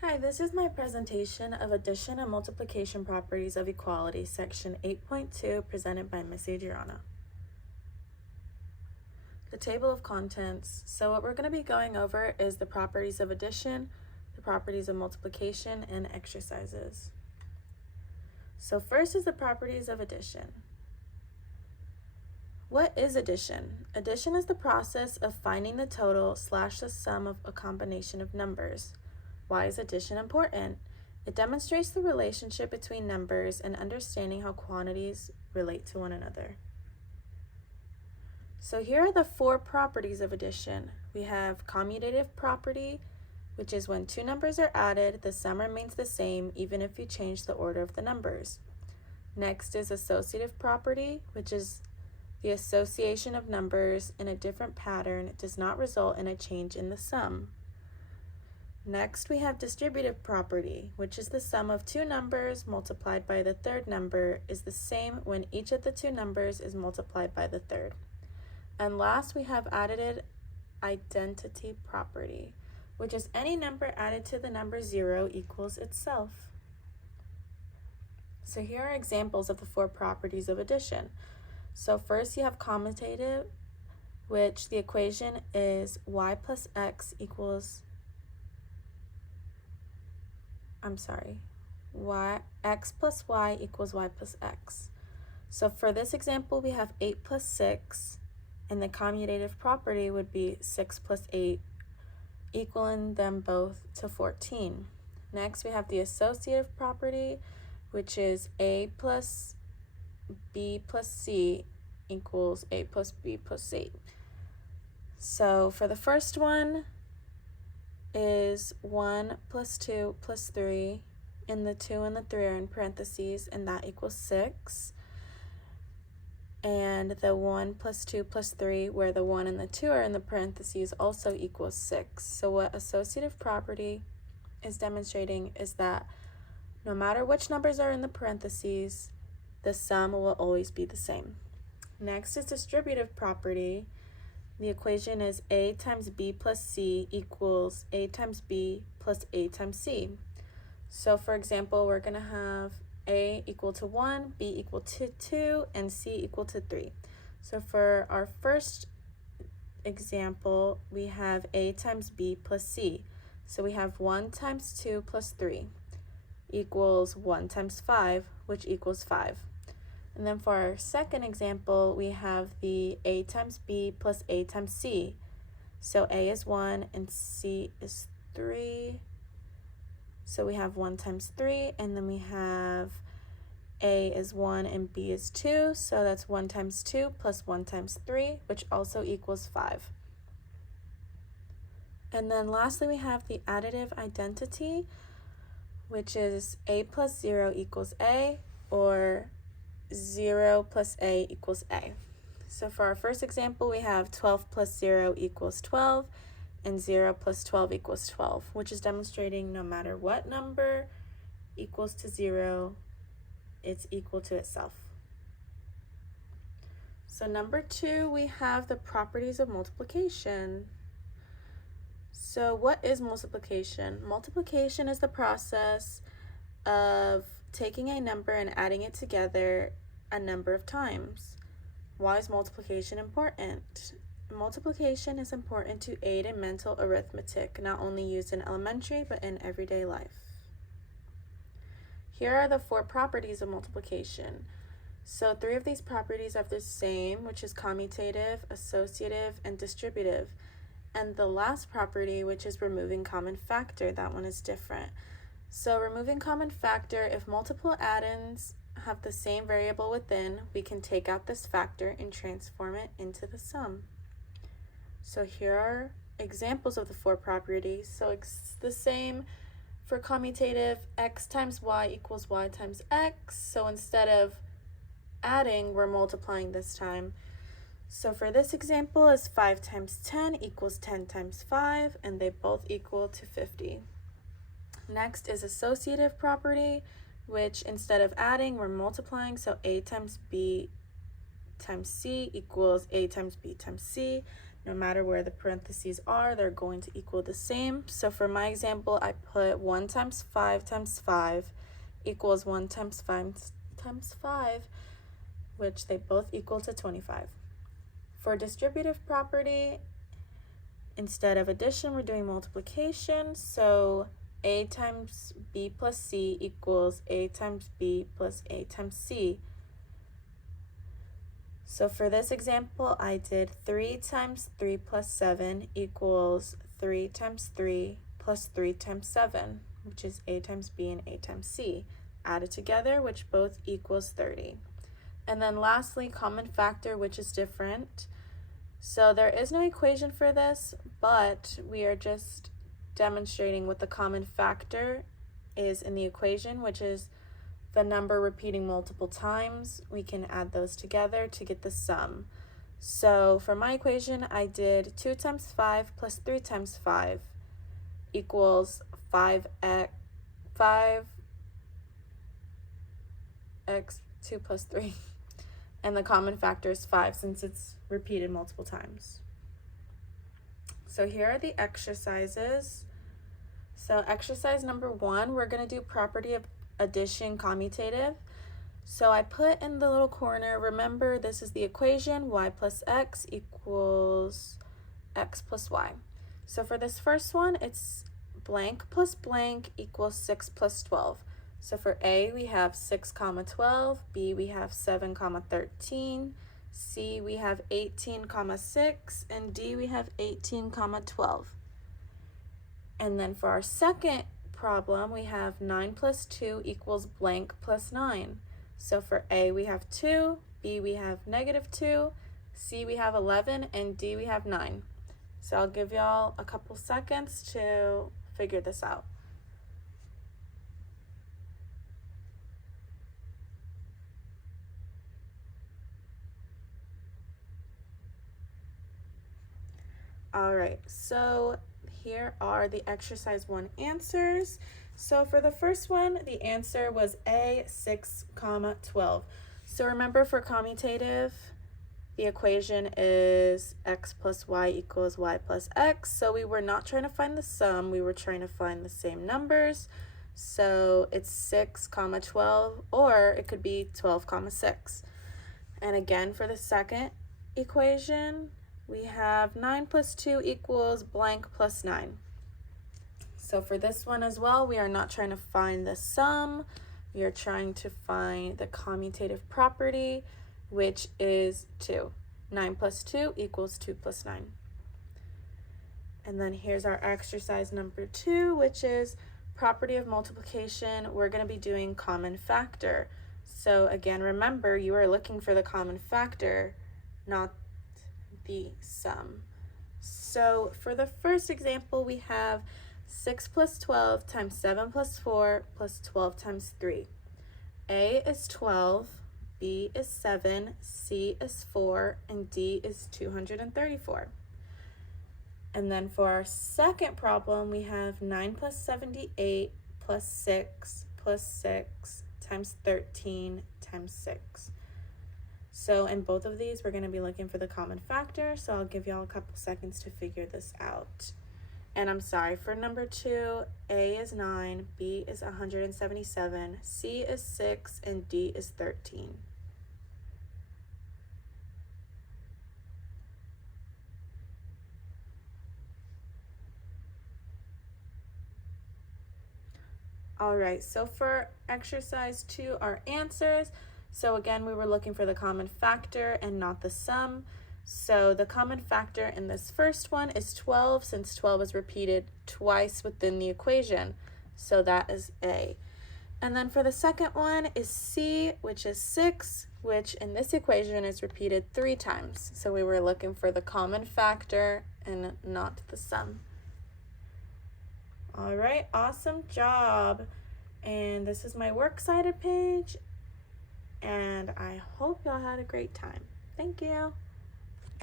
Hi, this is my presentation of addition and multiplication properties of equality, section 8.2, presented by Ms. Adriana. The table of contents. So what we're going to be going over is the properties of addition, the properties of multiplication, and exercises. So first is the properties of addition. What is addition? Addition is the process of finding the total / the sum of a combination of numbers. Why is addition important? It demonstrates the relationship between numbers and understanding how quantities relate to one another. So here are the four properties of addition. We have commutative property, which is when two numbers are added, the sum remains the same even if you change the order of the numbers. Next is associative property, which is the association of numbers in a different pattern does not result in a change in the sum. Next, we have distributive property, which is the sum of two numbers multiplied by the third number is the same when each of the two numbers is multiplied by the third. And last, we have additive identity property, which is any number added to the number 0 equals itself. So here are examples of the four properties of addition. So first you have commutative, which the equation is y plus x equals x plus y equals y plus x. So for this example, we have 8 plus 6, and the commutative property would be 6 plus 8, equaling them both to 14. Next, we have the associative property, which is a plus b plus c equals a plus b plus 8. So for the first one, is 1 plus 2 plus 3, and the 2 and the 3 are in parentheses, and that equals 6. And the 1 plus 2 plus 3, where the 1 and the 2 are in the parentheses, also equals 6. So what associative property is demonstrating is that no matter which numbers are in the parentheses, the sum will always be the same. Next is distributive property. The equation is a times b plus c equals a times b plus a times c. So for example, we're going to have a equal to 1, b equal to 2, and c equal to 3. So for our first example, we have a times b plus c. So we have 1 times 2 plus 3 equals 1 times 5, which equals 5. And then for our second example, we have the a times b plus a times c. So a is 1 and c is 3. So we have 1 times 3, and then we have a is 1 and b is 2. So that's 1 times 2 plus 1 times 3, which also equals 5. And then lastly, we have the additive identity, which is a plus 0 equals a, or 0 plus a equals a. So for our first example, we have 12 plus 0 equals 12, and 0 plus 12 equals 12, which is demonstrating no matter what number equals to 0, it's equal to itself. So number 2, we have the properties of multiplication. So what is multiplication? Multiplication is the process of taking a number and adding it together a number of times. Why is multiplication important? Multiplication is important to aid in mental arithmetic, not only used in elementary, but in everyday life. Here are the four properties of multiplication. So 3 of these properties are the same, which is commutative, associative, and distributive. And the last property, which is removing common factor, that one is different. So removing common factor, if multiple addends have the same variable within, we can take out this factor and transform it into the sum. So here are examples of the four properties. So it's the same for commutative, x times y equals y times x. So instead of adding, we're multiplying this time. So for this example is 5 times 10 equals 10 times 5, and they both equal to 50. Next is associative property, which instead of adding, we're multiplying. So a times b times c equals a times b times c. no matter where the parentheses are, they're going to equal the same. So for my example, I put 1 times 5 times 5 equals 1 times 5 times 5, which they both equal to 25. For distributive property, instead of addition, we're doing multiplication. So a times b plus c equals a times b plus a times c. So for this example, I did 3 times 3 plus 7 equals 3 times 3 plus 3 times 7, which is a times b and a times c, added together, which both equals 30. And then lastly, common factor, which is different. So there is no equation for this, but we are just demonstrating what the common factor is in the equation, which is the number repeating multiple times. We can add those together to get the sum. So for my equation, I did 2 times 5 plus 3 times 5 equals 5x 2 plus 3. And the common factor is 5 since it's repeated multiple times. So here are the exercises. So exercise number 1, we're going to do property of addition commutative. So I put in the little corner, remember this is the equation, y plus x equals x plus y. So for this first one, it's blank plus blank equals 6 plus 12. So for A, we have 6 comma 12, B, we have 7 comma 13, C, we have 18 comma 6, and D, we have 18 comma 12. And then for our second problem, we have 9 plus 2 equals blank plus 9. So for A, we have 2, B, we have negative 2, C, we have 11, and D, we have 9. So I'll give y'all a couple seconds to figure this out. All right, so here are the exercise 1 answers. So for the first one, the answer was A, 6 comma 12. So remember for commutative, the equation is x plus y equals y plus x. So we were not trying to find the sum, we were trying to find the same numbers. So it's 6 comma 12, or it could be 12 comma 6. And again, for the second equation, we have 9 plus 2 equals blank plus 9. So for this one as well, we are not trying to find the sum. We are trying to find the commutative property, which is 2. 9 plus 2 equals 2 plus 9. And then here's our exercise number 2, which is property of multiplication. We're going to be doing common factor. So again, remember, you are looking for the common factor, not the sum. So for the first example, we have 6 plus 12 times 7 plus 4 plus 12 times 3. A is 12, B is 7, C is 4, and D is 234. And then for our second problem, we have 9 plus 78 plus 6 plus 6 times 13 times 6. So in both of these, we're going to be looking for the common factor, so I'll give y'all a couple seconds to figure this out. And I'm sorry, for number 2, A is 9, B is 177, C is 6, and D is 13. All right, so for exercise 2, our answers. So again, we were looking for the common factor and not the sum. So the common factor in this first one is 12, since 12 is repeated twice within the equation. So that is A. And then for the second one is C, which is 6, which in this equation is repeated 3 times. So we were looking for the common factor and not the sum. All right, awesome job. And this is my works cited page. And I hope y'all had a great time. Thank you.